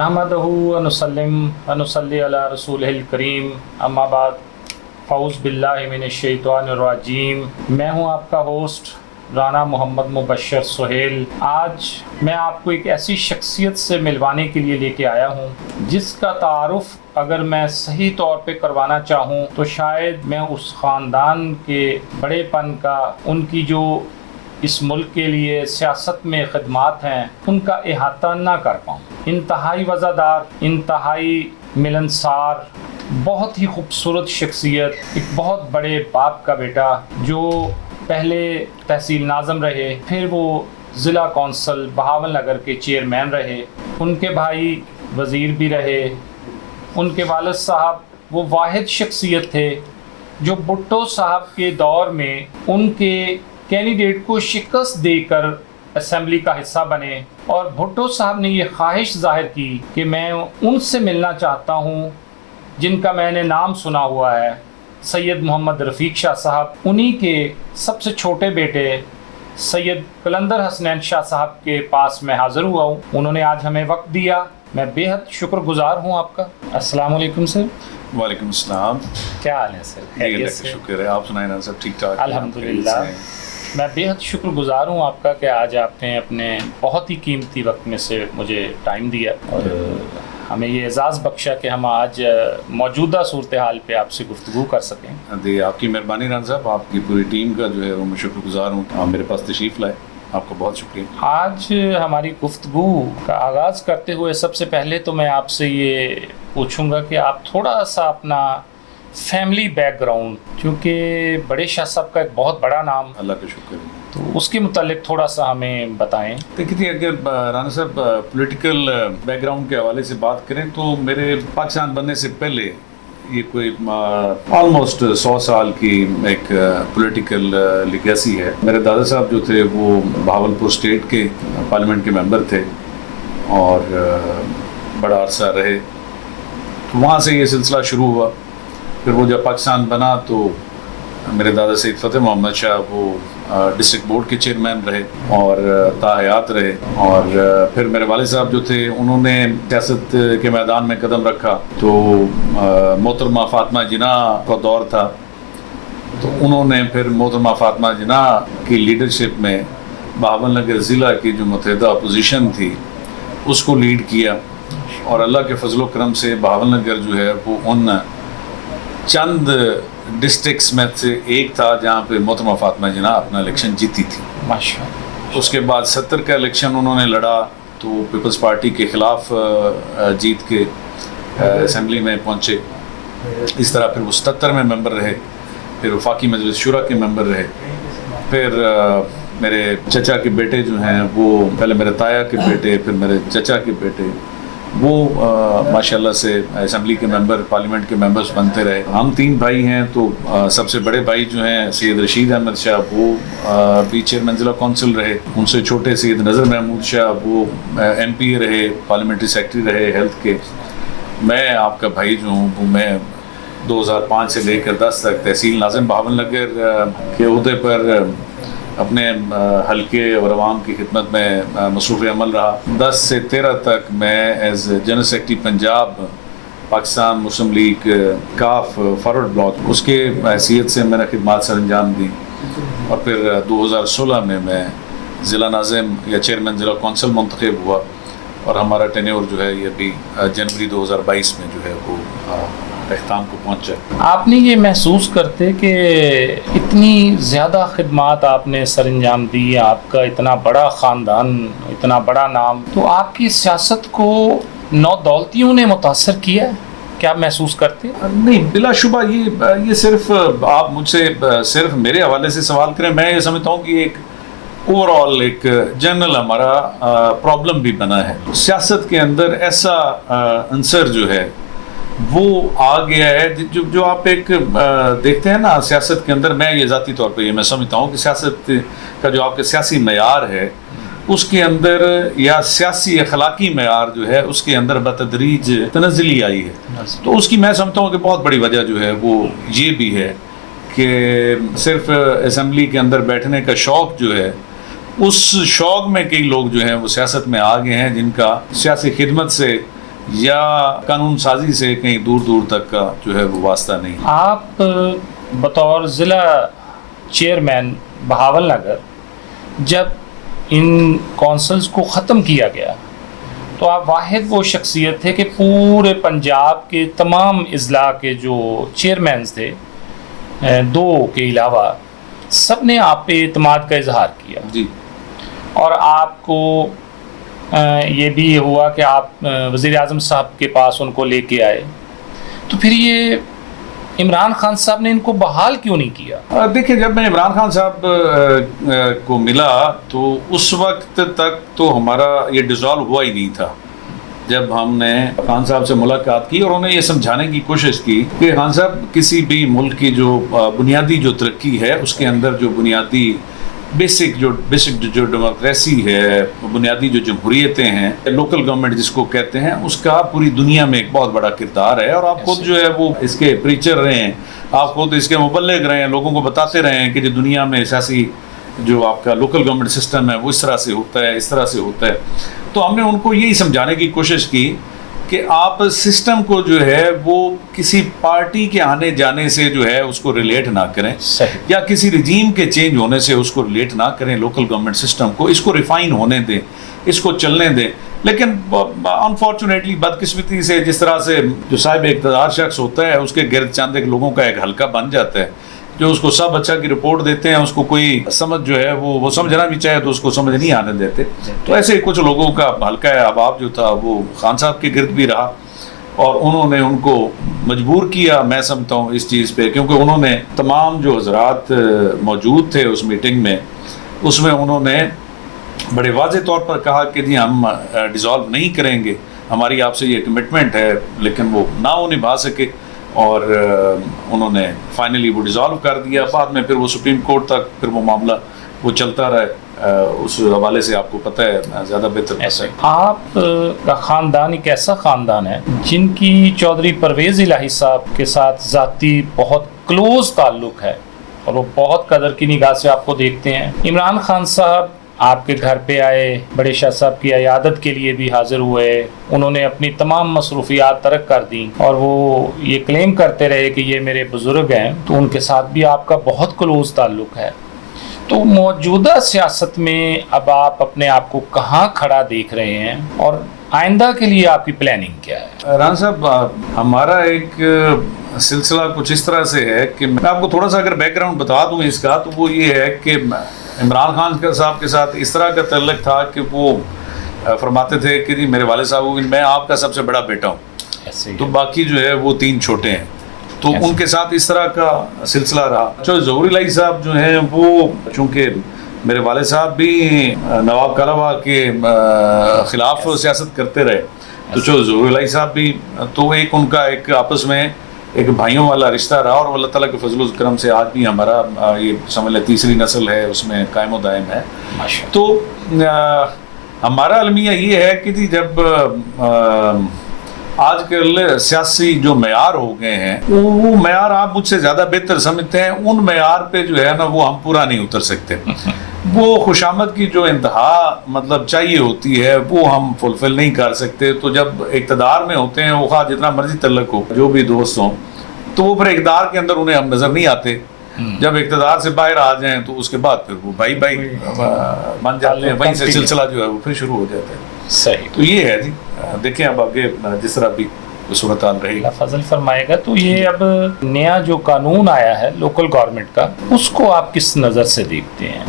नहमदहु व नुसल्ली अला रसूलिहिल करीम अम्मा बाद फ़ौज़ बिल्लाहि मिनश शैतानिर रजीम। मैं हूं आपका होस्ट राना मोहम्मद मुबशर सुहेल। आज मैं आपको एक ऐसी शख्सियत से मिलवाने के लिए लेके आया हूं जिसका तारुफ अगर मैं सही तौर पे करवाना चाहूं तो शायद मैं उस ख़ानदान के बड़ेपन का, उनकी जो इस मुल्क के लिए सियासत में खिदमात हैं, उनका अहाता ना कर पाऊँ। इंतहाई वज़ादार, इंतहाई मिलनसार, बहुत ही खूबसूरत शख्सियत, एक बहुत बड़े बाप का बेटा जो पहले तहसील नाज़म रहे, फिर वो ज़िला कौंसल बहावल नगर के चेयरमैन रहे, उनके भाई वज़ीर भी रहे। उनके वालिद साहब वो वाहिद शख्सियत थे जो भुट्टो साहब के दौर में उनके कैंडिडेट को शिकस्त देकर असेंबली का हिस्सा बने, और भुट्टो साहब ने ये ख्वाहिश जाहिर की कि मैं उनसे मिलना चाहता हूँ जिनका मैंने नाम सुना हुआ है, सैयद मोहम्मद रफ़ीक शाह साहब। उन्हीं के सबसे छोटे बेटे सैयद कलंदर हसनैन शाह साहब के पास मैं हाज़िर हुआ हूँ। उन्होंने आज हमें वक्त दिया, मैं बेहद शुक्रगुजार हूँ आपका। अस्सलाम वालेकुम सर। वालेकुम अस्सलाम। क्या हाल है सर? खैरियत से? शुक्र है, आप सुनाए ना, सब ठीक ठाक? अल्हम्दुलिल्लाह। मैं बेहद शुक्रगुजार हूँ आपका कि आज आपने अपने बहुत ही कीमती वक्त में से मुझे टाइम दिया और हमें ये एजाज़ बख्शा कि हम आज मौजूदा सूरत हाल पे आपसे गुफ्तगू कर सकें। जी, आपकी मेहरबानी राना साहब, आपकी पूरी टीम का जो है वो मैं शुक्रगुजार हूँ, आप मेरे पास तशरीफ़ लाए, आपको बहुत शुक्रिया। आज हमारी गुफ्तगू का आगाज़ करते हुए सबसे पहले तो मैं आपसे ये पूछूंगा कि आप थोड़ा सा अपना फैमिली बैकग्राउंड, क्योंकि बड़े शाह साहब का एक बहुत बड़ा नाम, अल्लाह का शुक्र है, तो उसके मुतालिक थोड़ा सा हमें बताएं। देखिए, अगर राना साहब पॉलिटिकल बैकग्राउंड के हवाले से बात करें तो मेरे पाकिस्तान बनने से पहले ये कोई ऑलमोस्ट 100 साल की एक पॉलिटिकल लिगेसी है। मेरे दादा साहब जो थे वो बहावलपुर स्टेट के पार्लियामेंट के मेंबर थे और बड़ा अरसा रहे, तो वहाँ से ये सिलसिला शुरू हुआ। फिर वो जब पाकिस्तान बना तो मेरे दादा सैयद फ़तेह मोहम्मद शाह वो डिस्ट्रिक्ट बोर्ड के चेयरमैन रहे और ताहयात रहे, और फिर मेरे वालिद साहब जो थे उन्होंने सियासत के मैदान में कदम रखा तो मोहतरमा फ़ातिमा जिन्ना का दौर था, तो उन्होंने फिर मोहतरमा फ़ातिमा जिन्ना की लीडरशिप में बहावल नगर ज़िला की जो मुतहदा अपोजिशन थी उसको लीड किया, और अल्लाह के फजल करम से बहावल नगर जो है वो उन चंद डिस्ट्रिक्ट्स में से एक था जहाँ पे मोहतरमा फ़ातिमा जिन्ना अपना इलेक्शन जीती थी माशाअल्लाह। उसके बाद 70 का इलेक्शन उन्होंने लड़ा तो पीपल्स पार्टी के ख़िलाफ़ जीत के असेंबली में पहुँचे। इस तरह फिर वो 77 में मेंबर रहे, फिर वफाकी मजलिस शुरा के मेंबर रहे। फिर मेरे चचा के बेटे जो हैं वो, पहले मेरे ताया के बेटे, फिर मेरे चचा के बेटे, वो माशाल्लाह से असेंबली के मेंबर, पार्लियामेंट के मेंबर्स बनते रहे। हम 3 भाई हैं, तो सबसे बड़े भाई जो हैं सैयद रशीद अहमद शाह वो भी चेयरमैन ज़िला कौंसिल रहे। उनसे छोटे सैयद नज़र महमूद शाह वो MP रहे, पार्लियामेंट्री सेक्रेटरी रहे हेल्थ के। मैं आपका भाई जो हूँ वो मैं 2005 से लेकर 10 तक तहसील नाज़िम बहावल नगर के ओहदे पर अपने हल्के और अवाम की खिदमत में मसरूफ़ अमल रहा। 10 से 13 तक मैं as general secretary Punjab Pakistan Muslim League काफ फॉरवर्ड ब्लॉक उसके हैसियत से मैंने खिदमत सर अंजाम दी, और फिर 2016 में मैं ज़िला नाज़िम या चेयरमैन ज़िला कौंसिल मुंतखब हुआ, और हमारा टेन्योर जो है ये अभी जनवरी 2022 में जो है वो इख्तिताम को पहुँचा। आपने ये महसूस करते कि इतनी ज़्यादा खिदमात आपने सर अंजाम दी, आपका इतना बड़ा ख़ानदान, इतना बड़ा नाम, तो आपकी सियासत को नौदौलतियों ने मुतासर किया है? क्या आप महसूस करते? नहीं, बिलाशुबा ये सिर्फ आप मुझसे सिर्फ मेरे हवाले से सवाल करें, मैं ये समझता हूँ कि एक ओवरऑल एक जनरल हमारा प्रॉब्लम भी बना है। सियासत के अंदर ऐसा अंसर जो है वो आ गया है जो आप एक देखते हैं ना सियासत के अंदर। मैं ये ज़ाती तौर पे ये मैं समझता हूँ कि सियासत का जो आपके सियासी मयार है उसके अंदर, या सियासी अखलाकी मयार जो है उसके अंदर बतदरीज तनज़्ज़ुली आई है। तो उसकी मैं समझता हूँ कि बहुत बड़ी वजह जो है वो ये भी है कि सिर्फ असेंबली के अंदर बैठने का शौक़ जो है, उस शौक़ में कई लोग जो हैं वो सियासत में आ गए हैं जिनका सियासी खिदमत से یا قانون سازی سے کہیں دور دور تک کا جو ہے وہ واسطہ نہیں. آپ بطور ضلع چیئرمین بہاول نگر جب ان کونسلز کو ختم کیا گیا تو آپ واحد وہ شخصیت تھے کہ پورے پنجاب کے تمام اضلاع کے جو چیئرمینز تھے 2 کے علاوہ سب نے آپ پہ اعتماد کا اظہار کیا جی. اور آپ کو یہ بھی ہوا کہ آپ وزیر اعظم صاحب کے پاس ان کو لے کے آئے. تو پھر یہ عمران خان صاحب نے ان کو بحال کیوں نہیں کیا؟ دیکھیں جب میں عمران خان صاحب کو ملا تو اس وقت تک تو ہمارا یہ ڈیزالو ہوا ہی نہیں تھا. جب ہم نے خان صاحب سے ملاقات کی اور انہیں یہ سمجھانے کی کوشش کی کہ خان صاحب کسی بھی ملک کی جو بنیادی جو ترقی ہے اس کے اندر جو بنیادی بیسک جو ڈیموکریسی ہے، بنیادی جو جمہوریتیں ہیں، لوکل گورنمنٹ جس کو کہتے ہیں، اس کا پوری دنیا میں ایک بہت بڑا کردار ہے. اور آپ خود جو ہے وہ اس کے پریچر رہے ہیں، آپ خود اس کے مبلغ رہے ہیں، لوگوں کو بتاتے رہے ہیں کہ جو دنیا میں سیاسی جو آپ کا لوکل گورنمنٹ سسٹم ہے وہ اس طرح سے ہوتا ہے، اس طرح سے ہوتا ہے. تو ہم نے ان کو یہی سمجھانے کی کوشش کی کہ آپ سسٹم کو جو ہے وہ کسی پارٹی کے آنے جانے سے جو ہے اس کو ریلیٹ نہ کریں، یا کسی رجیم کے چینج ہونے سے اس کو ریلیٹ نہ کریں. لوکل گورنمنٹ سسٹم کو اس کو ریفائن ہونے دیں، اس کو چلنے دیں. لیکن انفارچونیٹلی بدقسمتی سے جس طرح سے جو صاحب اقتدار شخص ہوتا ہے اس کے گرد چاند ایک لوگوں کا ایک حلقہ بن جاتا ہے جو اس کو سب اچھا کی رپورٹ دیتے ہیں، اس کو کوئی سمجھ جو ہے وہ سمجھنا بھی چاہے تو اس کو سمجھ نہیں آنے دیتے. تو ایسے کچھ لوگوں کا حلقہ احباب جو تھا وہ خان صاحب کے گرد بھی رہا اور انہوں نے ان کو مجبور کیا، میں سمجھتا ہوں اس چیز پہ، کیونکہ انہوں نے تمام جو حضرات موجود تھے اس میٹنگ میں، اس میں انہوں نے بڑے واضح طور پر کہا کہ جی ہم ڈیزالو نہیں کریں گے، ہماری آپ سے یہ کمٹمنٹ ہے. لیکن وہ نہ وہ نبھا سکے اور انہوں نے فائنلی وہ ڈیزالو کر دیا. بعد میں پھر وہ سپریم کورٹ تک پھر وہ معاملہ وہ چلتا رہا. اس حوالے سے آپ کو پتہ ہے زیادہ بہتر پتہ ہے. آپ کا خاندان ایک ایسا خاندان ہے جن کی چودھری پرویز الہی صاحب کے ساتھ ذاتی بہت کلوز تعلق ہے اور وہ بہت قدر کی نگاہ سے آپ کو دیکھتے ہیں. عمران خان صاحب آپ کے گھر پہ آئے، بڑے شاہ صاحب کی عیادت کے لیے بھی حاضر ہوئے، انہوں نے اپنی تمام مصروفیات ترک کر دیں اور وہ یہ کلیم کرتے رہے کہ یہ میرے بزرگ ہیں. تو ان کے ساتھ بھی آپ کا بہت کلوز تعلق ہے. تو موجودہ سیاست میں اب آپ اپنے آپ کو کہاں کھڑا دیکھ رہے ہیں اور آئندہ کے لیے آپ کی پلاننگ کیا ہے؟ ران صاحب ہمارا ایک سلسلہ کچھ اس طرح سے ہے کہ میں آپ کو تھوڑا سا اگر بیک گراؤنڈ بتا دوں اس کا، تو وہ یہ ہے کہ عمران خان صاحب کے ساتھ اس طرح کا تعلق تھا کہ وہ فرماتے تھے کہ جی میرے والد صاحب میں آپ کا سب سے بڑا بیٹا ہوں، تو باقی جو ہے وہ 3 چھوٹے ہیں. تو ان کے ساتھ اس طرح کا سلسلہ رہا. ظہور الہی صاحب جو ہیں وہ چونکہ میرے والد صاحب بھی نواب کالابا کے خلاف سیاست کرتے رہے، تو ظہور الہی صاحب بھی تو ایک ان کا ایک آپس میں ایک بھائیوں والا رشتہ رہا. اور اللہ تعالیٰ کے فضل و کرم سے آج بھی ہمارا یہ سمجھ لیں تیسری نسل ہے اس میں قائم و دائم ہے. تو ہمارا المیہ یہ ہے کہ جی جب آج کل سیاسی جو معیار ہو گئے ہیں وہ معیار آپ مجھ سے زیادہ بہتر سمجھتے ہیں، ان معیار پہ جو ہے نا وہ ہم پورا نہیں اتر سکتے. وہ خوشامد کی جو انتہا مطلب چاہیے ہوتی ہے وہ ہم فلفل نہیں کر سکتے. تو جب اقتدار میں ہوتے ہیں وہ خواہ جتنا مرضی تعلق ہو، جو بھی دوست ہوں، تو وہ پھر اقتدار کے اندر انہیں ہم نظر نہیں آتے. جب اقتدار سے باہر آ جائیں تو اس کے بعد پھر وہ بھائی بن جاتے ہیں، وہیں سے سلسلہ جو ہے وہ پھر شروع ہو جاتا ہے. صحیح. تو یہ ہے جی، دیکھیں اب آگے جس طرح بھی صورتحال رہے گی فضل فرمائے گا. تو یہ اب نیا جو قانون آیا ہے لوکل گورنمنٹ کا، اس کو آپ کس نظر سے دیکھتے ہیں؟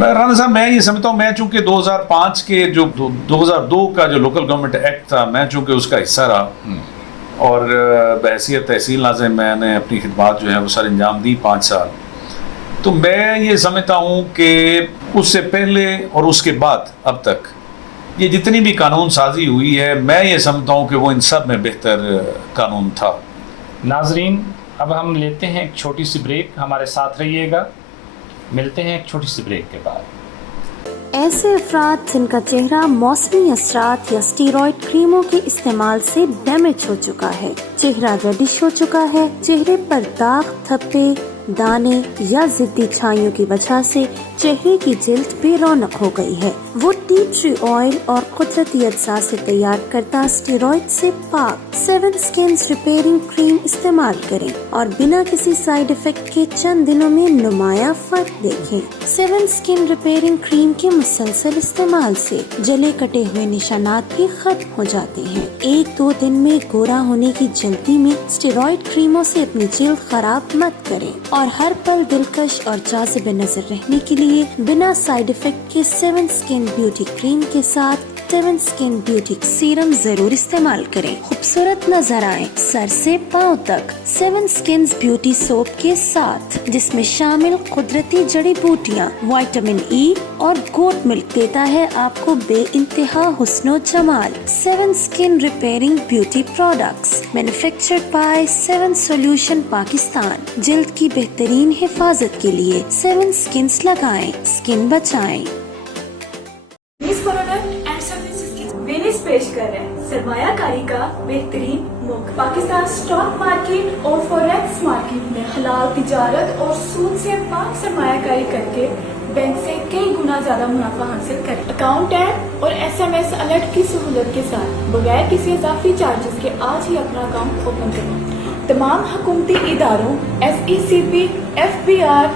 رانا صاحب میں یہ سمجھتا ہوں، میں چونکہ 2005 کے جو 2002 کا جو لوکل گورنمنٹ ایکٹ تھا، میں چونکہ اس کا حصہ رہا اور بحیثیت تحصیل ناظم میں نے اپنی خدمات جو ہیں وہ سر انجام دی 5 سال. تو میں یہ سمجھتا ہوں کہ اس سے پہلے اور اس کے بعد اب تک یہ جتنی بھی قانون سازی ہوئی ہے، میں یہ سمجھتا ہوں کہ وہ ان سب میں بہتر قانون تھا. ناظرین اب ہم لیتے ہیں ایک چھوٹی سی بریک، ہمارے ساتھ رہیے گا. ملتے ہیں ایک چھوٹی سی بریک کے بعد. ایسے افراد جن کا چہرہ موسمی اثرات یا اسٹیرائڈ کریموں کے استعمال سے ڈیمیج ہو چکا ہے، چہرہ ریڈش ہو چکا ہے، چہرے پر داغ، تھپے، दाने या जिद्दी छाइयों की वजह से चेहरे की जिल्द बेरौनक हो गई है। वो टी ट्री ऑयल और कुदरती अज्जा से तैयार करता स्टेरॉइड से पाक 7 स्किन्स रिपेयरिंग क्रीम इस्तेमाल करें और बिना किसी साइड इफेक्ट के चंद दिनों में नुमाया फर्क देखें। 7 स्किन रिपेयरिंग क्रीम के मुसलसल इस्तेमाल से जले कटे हुए निशानात भी खत्म हो जाते हैं। 1-2 दिन में गोरा होने की जल्दी में स्टेरॉइड क्रीमों से अपनी जिल्द खराब मत करें और हर पल दिलकश और जाज़िब नजर रहने के लिए बिना साइड इफेक्ट के 7 स्किन ब्यूटी क्रीम के साथ 7 स्किन ब्यूटी सीरम जरूर इस्तेमाल करें। खूबसूरत नजर आए सर से पाँव तक 7 स्किन्स ब्यूटी सोप के साथ, जिसमें शामिल कुदरती जड़ी बूटियाँ, विटामिन ई और गोट मिल्क देता है आपको बेइंतहा हुस्नो जमाल। 7 skin repairing beauty products manufactured by 7 solution Pakistan. जिल्द की बेहतरीन हिफाजत के लिए 7 स्किन्स लगाएं, स्किन बचाएं। वेनिस पेश कर रहे हैं सरमायाकारी का बेहतरीन मौका। पाकिस्तान स्टॉक मार्केट और फॉरेक्स मार्केट में हलाल तिजारत और सूद से पाक सरमायाकारी करके बैंक से कई गुना ज्यादा मुनाफा हासिल करें। अकाउंट ऐप और SMS अलर्ट की सहूलत के साथ बगैर किसी इजाफी चार्जेस के आज ही अपना अकाउंट ओपन करें। तमाम हुकूमती इदारों FECP, FBR,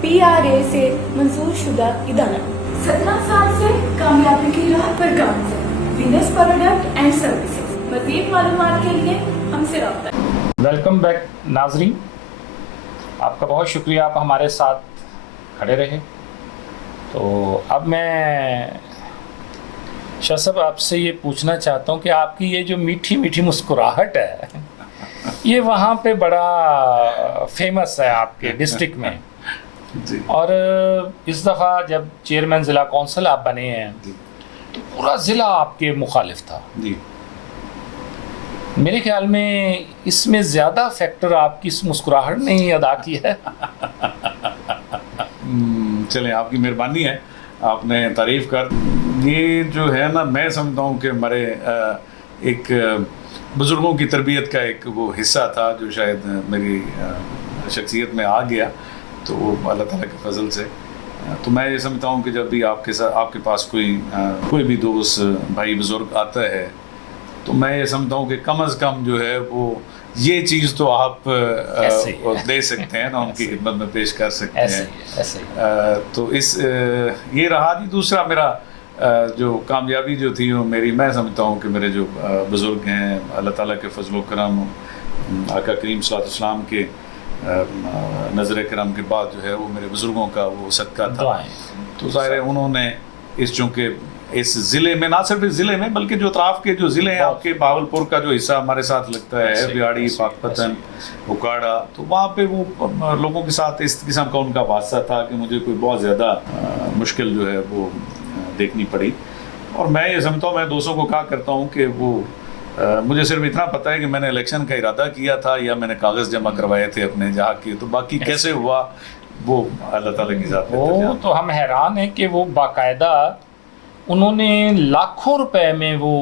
PRA से मंजूर शुदा इदारा। 17 साल से कामयाबी की राह पर गामज़न वीनस प्रोडक्ट एंड सर्विसेज। मज़ीद मालूमात के लिए हमसे रब्ता करें। वेलकम बैक नाजरीन, आपका बहुत शुक्रिया, आप हमारे साथ खड़े रहे। तो अब मैं शाह साहब आपसे ये पूछना चाहता हूँ कि आपकी ये जो मीठी मीठी मुस्कुराहट है ये वहाँ पे बड़ा फेमस है आपके डिस्ट्रिक्ट में जी। और इस दफ़ा जब चेयरमैन ज़िला कौंसिल आप बने हैं तो पूरा ज़िला आपके मुखालिफ था जी। मेरे ख्याल में इसमें ज़्यादा फैक्टर आपकी इस मुस्कुराहट ने ही अदा की है। चलें, आपकी मेहरबानी है, आपने तारीफ़ कर। ये जो है ना, मैं समझता हूँ कि हमारे एक बुज़ुर्गों की तरबियत का एक वो हिस्सा था जो शायद मेरी शख्सियत में आ गया, तो अल्लाह ताला के फजल से। तो मैं ये समझता हूँ कि जब भी आपके पास कोई भी दोस्त भाई बुज़ुर्ग आता है तो मैं ये समझता हूँ कि कम अज़ कम जो है वो ये चीज़ तो आप दे सकते हैं ना, उनकी खिदमत में पेश कर सकते हैं। तो ये रहा जी। दूसरा मेरा जो कामयाबी जो थी वो मेरी, मैं समझता हूँ कि मेरे जो बुज़ुर्ग हैं, अल्लाह ताला के फजल करम, आका करीम सल्लल्लाहु अलैहि वसल्लम के नज़र करम के बाद जो है वो मेरे बुज़ुर्गों का वो सदका था। तो ज़ाहिर है उन्होंने चूँकि इस ज़िले में, ना सिर्फ इस ज़िले में बल्कि जो अतराफ़ के जो ज़िले हैं आपके, भावलपुर का जो हिस्सा हमारे साथ लगता है, बिहाड़ी, पाकपतन, उकाड़ा, तो वहाँ पे वो लोगों के साथ इस किस्म का उनका वास्ता था कि मुझे कोई बहुत ज़्यादा मुश्किल जो है वो देखनी पड़ी। और मैं ये समझता हूँ, मैं दोस्तों को कहा करता हूँ कि वो मुझे सिर्फ इतना पता है कि मैंने इलेक्शन का इरादा किया था या मैंने कागज़ जमा करवाए थे अपने जहाँ के, तो बाकी कैसे हुआ वो अल्लाह ताला की ज़ात है। वो तो हम हैरान हैं कि वो बाकायदा उन्होंने लाखों रुपए में वो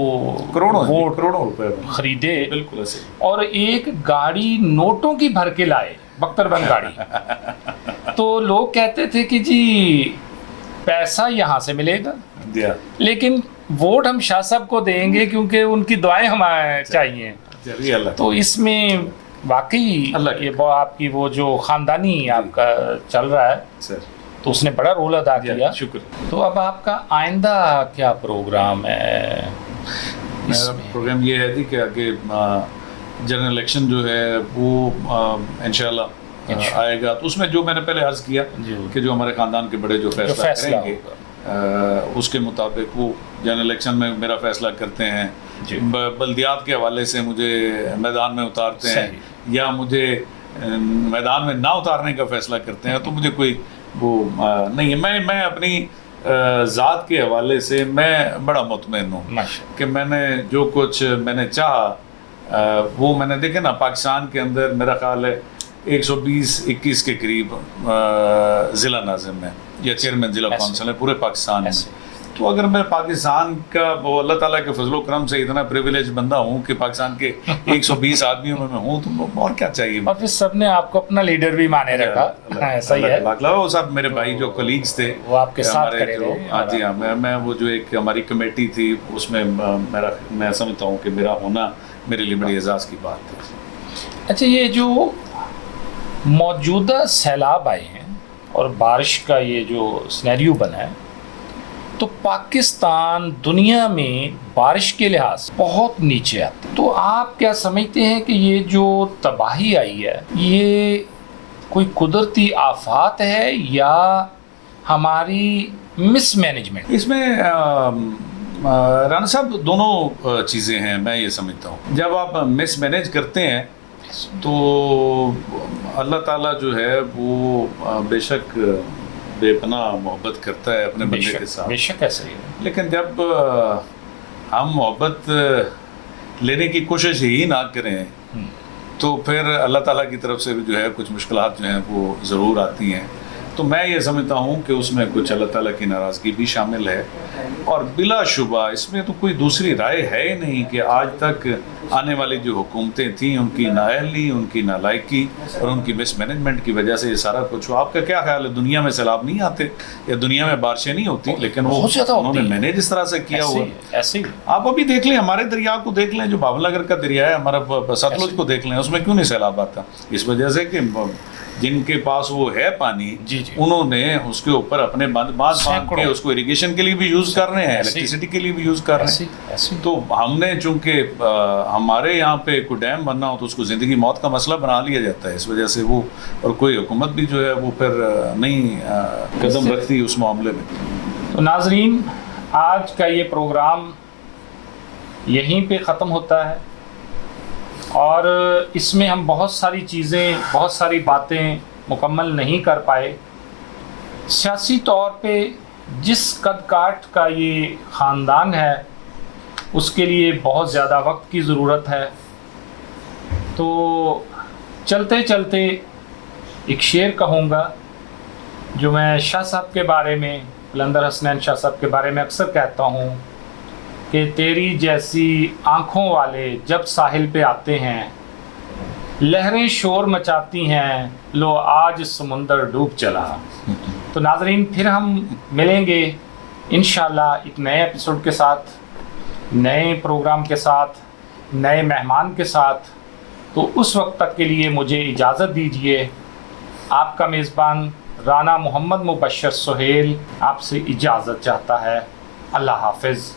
करोड़ों रुपए खरीदे, बिल्कुल ऐसे, और एक गाड़ी नोटों की भर के लाए, बख्तरबंद गाड़ी। तो लोग कहते थे कि जी पैसा यहाँ से मिलेगा, लेकिन वोट हम शाह साहब को देंगे क्योंकि उनकी दुआएं हमें चाहिए। तो इसमें वाकई ये आपकी वो जो ख़ानदानी आपका चल रहा है सर, तो उसने बड़ा रोल अदा किया। शुक्र। तो अब आपका आइंदा क्या प्रोग्राम है? मेरा प्रोग्राम ये है जी कि आगे जनरल इलेक्शन जो है वो इंशाल्लाह आएगा, तो उसमें जो मैंने पहले अर्ज़ किया कि जो हमारे ख़ानदान के बड़े जो फैसला करेंगे उसके मुताबिक वो जनरल इलेक्शन में मेरा फ़ैसला करते हैं। बल्दियात के हवाले से मुझे मैदान में उतारते हैं या मुझे मैदान में ना उतारने का फ़ैसला करते हैं, तो मुझे कोई वो नहीं है। मैं अपनी ज़ात के हवाले से मैं बड़ा मुतमईन हूँ कि मैंने जो कुछ मैंने चाहा वो मैंने देखे ना, पाकिस्तान के अंदर मेरा ख्याल है 120-21 के करीब ज़िला नाज़िम है या चेयरमैन ज़िला कौंसिल है पूरे पाकिस्तान में। تو اگر میں پاکستان کا وہ اللہ تعالیٰ کے فضل و کرم سے اتنا پریویلیج بندہ ہوں کہ پاکستان کے 120 آدمیوں میں ہوں تو اور کیا چاہیے. اور پھر سب نے آپ کو اپنا لیڈر بھی مانے رکھا. ایسا ہی ہے. وہ سب میرے بھائی جو کلیگز تھے وہ آپ کے ساتھ کھڑے رہے. ہاں جی ہاں, میں وہ جو ایک ہماری کمیٹی تھی اس میں میں سمجھتا ہوں کہ میرا ہونا میرے لیے بڑی اعزاز کی بات تھی. اچھا, یہ جو موجودہ سیلاب آئے ہیں اور بارش کا یہ جو سینیریو بنا ہے, تو پاکستان دنیا میں بارش کے لحاظ سے بہت نیچے آتا ہے. تو آپ کیا سمجھتے ہیں کہ یہ جو تباہی آئی ہے یہ کوئی قدرتی آفات ہے یا ہماری مس مینجمنٹ؟ اس میں رانا صاحب دونوں چیزیں ہیں. میں یہ سمجھتا ہوں جب آپ مس مینیج کرتے ہیں تو اللہ تعالیٰ جو ہے وہ بے شک بے پناہ محبت کرتا ہے اپنے بندے کے ساتھ. بے شک ایسا ہی ہے. لیکن جب ہم محبت لینے کی کوشش ہی نہ کریں تو پھر اللہ تعالیٰ کی طرف سے بھی جو ہے کچھ مشکلات جو ہیں وہ ضرور آتی ہیں. تو میں یہ سمجھتا ہوں کہ اس میں کچھ اللہ تعالیٰ کی ناراضگی بھی شامل ہے, اور بلا شبہ اس میں تو کوئی دوسری رائے ہے ہی نہیں کہ آج تک آنے والی جو حکومتیں تھیں ان کی نااہلی, ان کی نالائکی اور ان کی مس مینجمنٹ کی وجہ سے یہ سارا کچھ ہوا. آپ کا کیا خیال ہے, دنیا میں سیلاب نہیں آتے یا دنیا میں بارشیں نہیں ہوتی, لیکن وہ انہوں نے مینیج اس طرح سے کیا ہوا. ایسے ہی آپ ابھی دیکھ لیں, ہمارے دریا کو دیکھ لیں, جو بابل نگر کا دریا ہے ہمارا ستلج کو دیکھ لیں, اس میں کیوں نہیں سیلاب آتا؟ اس وجہ سے کہ جن کے پاس وہ ہے پانی انہوں نے اس کے اوپر اپنے باندھ کے اس کو اریگیشن کے لیے بھی یوز کر رہے ہیں, الیکٹریسٹی کے لیے بھی یوز کر رہے ہیں. تو ہم نے چونکہ ہمارے یہاں پہ کوئی ڈیم بننا ہو تو اس کو زندگی موت کا مسئلہ بنا لیا جاتا ہے. اس وجہ سے وہ اور کوئی حکومت بھی جو ہے وہ پھر نہیں قدم رکھتی اس معاملے میں. تو ناظرین, آج کا یہ پروگرام یہیں پہ ختم ہوتا ہے, اور اس میں ہم بہت ساری چیزیں, بہت ساری باتیں مکمل نہیں کر پائے. سیاسی طور پہ جس قد کاٹ کا یہ خاندان ہے اس کے لیے بہت زیادہ وقت کی ضرورت ہے. تو چلتے چلتے ایک شعر کہوں گا جو میں شاہ صاحب کے بارے میں, قلندر حسنین شاہ صاحب کے بارے میں اکثر کہتا ہوں کہ تیری جیسی آنکھوں والے جب ساحل پہ آتے ہیں لہریں شور مچاتی ہیں, لو آج سمندر ڈوب چلا. تو ناظرین, پھر ہم ملیں گے انشاءاللہ ایک نئے ایپیسوڈ کے ساتھ, نئے پروگرام کے ساتھ, نئے مہمان کے ساتھ. تو اس وقت تک کے لیے مجھے اجازت دیجیے. آپ کا میزبان رانا محمد مبشر سہیل آپ سے اجازت چاہتا ہے. اللہ حافظ.